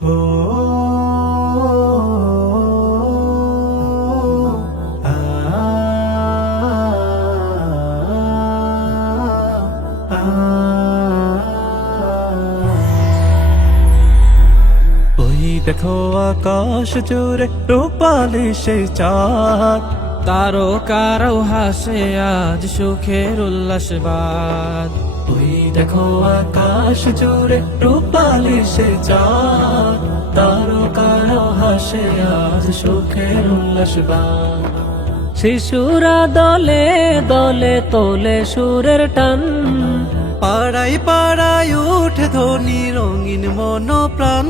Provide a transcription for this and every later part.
हो आ, आ, ওই দেখো আকাশ জুড়ে রূপালি সেই চাঁদ, তারকারাও হাসে আজ সুখের উল্লাসবাদ। ওই দেখো আকাশ জুড়ে রূপালি সেই চাঁদ, তারকারাও হাসে আজ সুখের উল্লাসবাদ। শিশুরা দলে দলে তোলে সুরের টান, পাড়ায় পাড়ায় উঠে ধ্বনি রঙিন মনোপ্রাণ।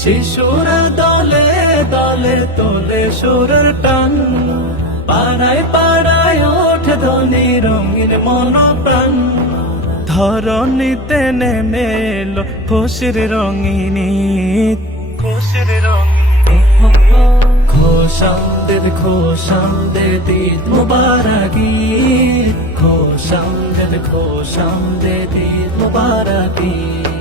শিশুরা দলে দলে তোলে সুরের টান, পাড়ায় পাড়ায় উঠে ধ্বনি রঙিন মনোপ্রাণ। ধরণীতে নেমে এলো খুশির রঙিনী, খুশির রঙিনী। খোশামদেদ খোশামদেদ ঈদ মুবারক ঈদ, খোশামদেদ খোশামদেদ ঈদ মুবারক ঈদ,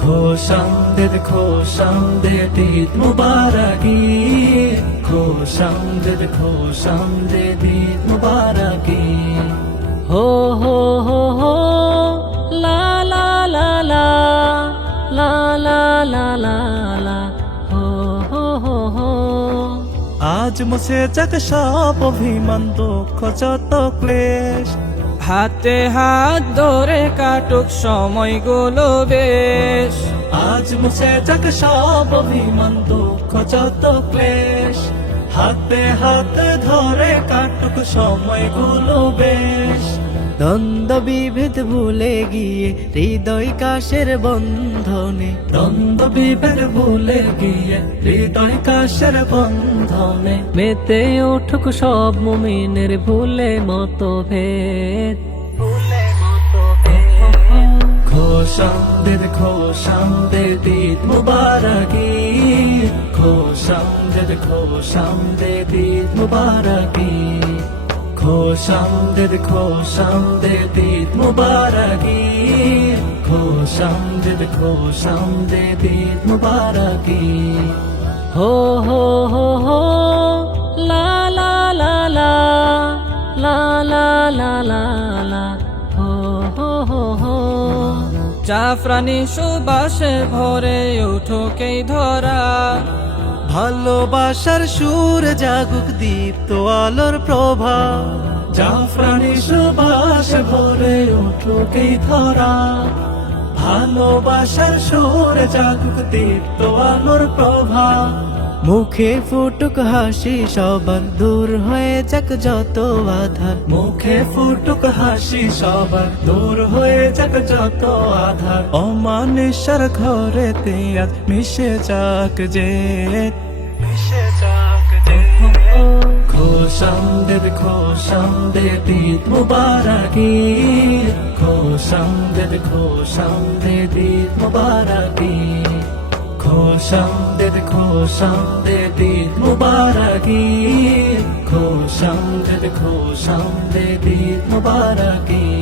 খোশামদেদ খোশামদেদ ঈদ মুবারক ঈদ, খোশামদেদ খোশামদেদ ঈদ মুবারক ঈদ। হো হো হো হো লা লা লা লা লা লা লা লা লা হো হো হো হো। আজ মুছে যাক সব অভিমান দুঃখ যত ক্লেশ, হাতে হাত ধরে কাটুক সময়গুলো বেশ। আজ মুছে যাক সব অভিমান দুঃখ যত ক্লেশ, হাতে হাতে ধরে কাটুক সময়গুলো বেশ। দ্বন্দ্ব বিভেদ ভুলে গিয়ে হৃদয় কাশের বন্ধনে, দ্বন্দ্ব বিভেদ ভুলে গিয়ে হৃদয় কাশের বন্ধনে। মেতে উঠুক সব মুমিনের ভুলে মতভেদ। খোশামদেদ খোশামদেদ ঈদ মুবারক ঈদ, খোশামদেদ খোশামদেদ ঈদ মুবারক ঈদ, খোশামদেদ খোশামদেদ ঈদ মুবারক ঈদ, খোশামদেদ খোশামদেদ ঈদ মুবারক ঈদ। হো হো হো হো লা লা লা লা লা লা লা লা লা হো হো হো হো। জাফরানি সুবাসে ভরে উঠুক এই ধরা, ভালোবাসার সুর জাগুক দীপ্ত আলোর প্রভা। জাফরানি সুবাস ভরে উঠুক এই ধরা, ভালোবাসার সুর জাগুক দীপ্ত আলোর প্রভা। মুখে ফুটুক হাসি সবার, দূর হয়ে যাক যত আধার। মুখে ফুটুক হাসি সবার, দূর হয়ে যাক যত আধার। অমানিসার ঘরেতে আজ মিশে যাক যে, মিশে যাক যে। খোশামদেদ খোশামদেদ ঈদ মুবারক ঈদ, খোশামদেদ খোশামদেদ ঈদ মুবারক ঈদ, খোশামদেদ খোশামদেদ ঈদ মুবারক ঈদ, খোশামদেদ খোশামদেদ ঈদ মুবারক ঈদ।